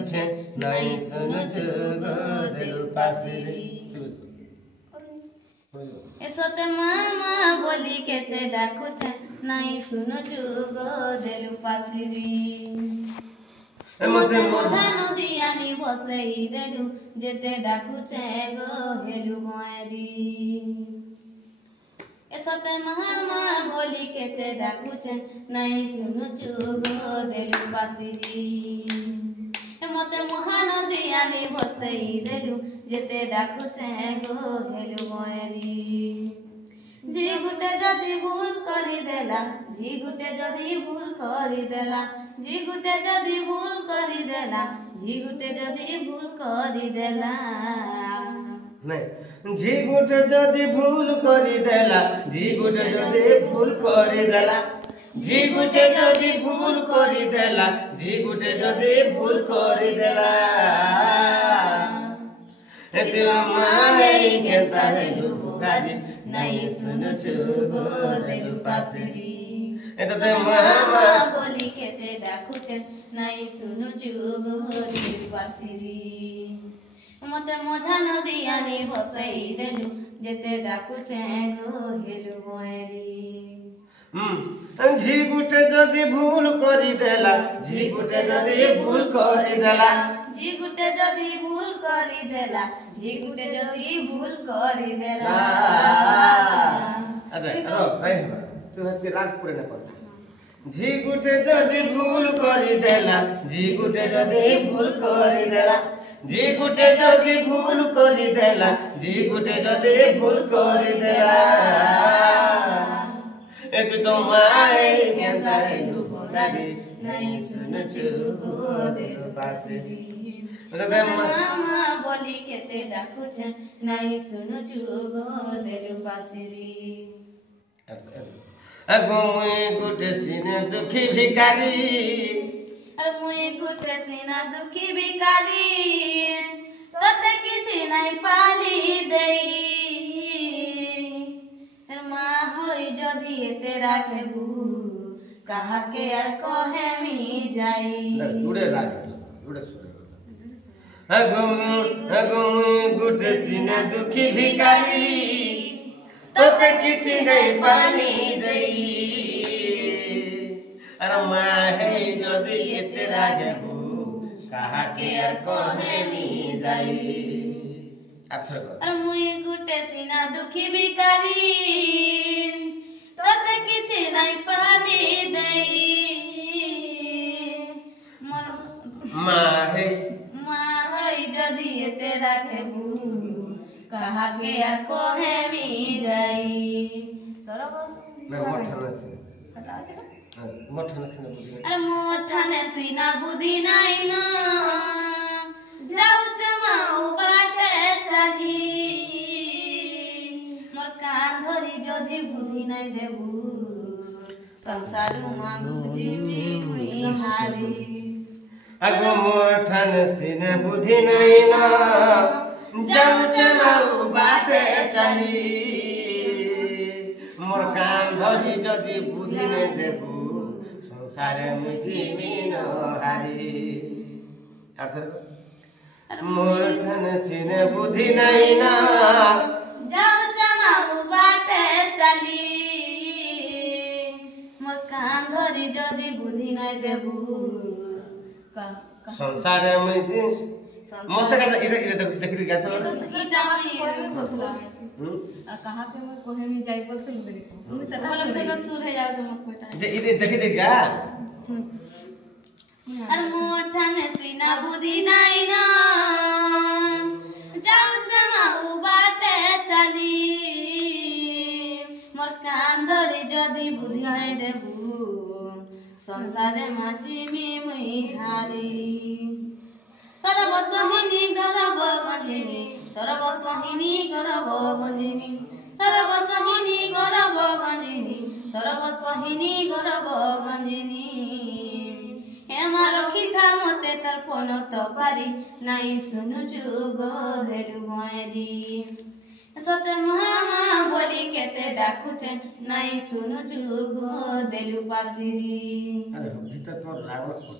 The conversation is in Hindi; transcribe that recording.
डाकुछे नहीं सुनुछु गो देलु पासिरी एसते मामा बोली केते डाकुछे नहीं सुनुछु गो देलु पासिरी मते मजा नदी आनी बसई देलु जेते डाकुछे गो हेलु मोरी एसते मामा बोली केते डाकुछे नहीं सुनुछु गो देलु पासिरी मते महानदी आनी बसई देलु जेते डाकुछे गो हेलु मोरी जी गुटे जदी भूल करी देला जी गुटे जदी भूल करी देला जी गुटे जदी भूल करी देला जी गुटे जदी भूल करी देला नहीं जी गुटे जदी भूल करी देला जी गुटे जदी भूल करी देला जी गुटे जदी भूल करी देला जी गुटे जदी भूल करी देला एते माई केता हेलु बुगारी नहीं सुनुछु गो देलु पासिरी एते मामा बोली केते डाकुछे नहीं सुनुछु गो देलु पासिरी मते मजा नदी आनी बसई देलु जेते डाकुछे गो हेलु मोरी जी गुटे जदी भूल करी देला जी गुटे जदी भूल करी देला जी गुटे जदी भूल करी देला जी गुटे जदी भूल करी देला अरे रो भाई तू हत्ती राग पूरे न पड़ जी गुटे जदी भूल करी देला जी गुटे जदी भूल करी देला जी गुटे जदी भूल करी देला जी गुटे जदी भूल करी देला एक तो माई केता हेलु बुगारी नहीं सुनुछु गो देलु पासिरी मामा बोली केते डाकुछे नहीं सुनुछु गो देलु पासिरी मुई गुटे सिने दुखी भिकारी अरे मुई गुटे सिना दुखी भिकारी तते किछि नहीं पाली देई माँ होई जदी एते राखेबू कहा के यार कहे मी जाई जुड़े राग जुड़े मुई गुटे सिने दुखी भिकारी तते किछि नहीं पानी देई अरे माँ है जदी एते राखेबू कहा के यार कहे मी जाई अरे मुई गुटे सिना दुखी भिकारी तते किछि नहीं पानी देई माँ है जदी एते राखेबू कहा के यार कहे मी जाई सरबस अरे मोठने सीना बुद्धि नहीं न जाऊ चमाऊ बाटे चाही मोर कान धरी जदी बुद्धि नहीं देबू संसार मांगू जीवी मुई हारी अगो मोर ठन सिने बुद्धि नहीं न जाऊ चमाऊ बाटे चाही मोर कान धरी जदी बुद्धि नहीं देबू संसारे मुझी मीन हारी मोर ठन सिने बुद्धि नहीं न जाऊ चमाऊ बाटे चली मोर कान धरी जदी बुद्धि नहीं देबू संसारे मुझी मत कर इधर इधर देख रही क्या तो इटा में और कहा के मैं कोहे में जाई बोल से मेरे को मुझे बोलो से न सुर है जाओ मत कोटा इधर देख देगा अरे मोठने सीना बुद्धि नहीं न जाऊ चमाऊ बाटे चली मोर कान धरी जदी बुद्धि नहीं देबू संसारे माझी मी मुई हारी सर्वस्वहिनी गर्भ गंजिनी सर्वस्वहिनी गर्भ गंजिनी सर्वस्वहिनी गर्भ गंजिनी सर्वस्वहिनी गर्भ गंजिनी हेमा रखिथा मते तर्पण तो पारी नहीं सुनुछु गो भेलु मोरी सते मामा बोली केते डाकुछे नहीं सुनुछु गो देलु पासिरी अरे भीतर तो रावण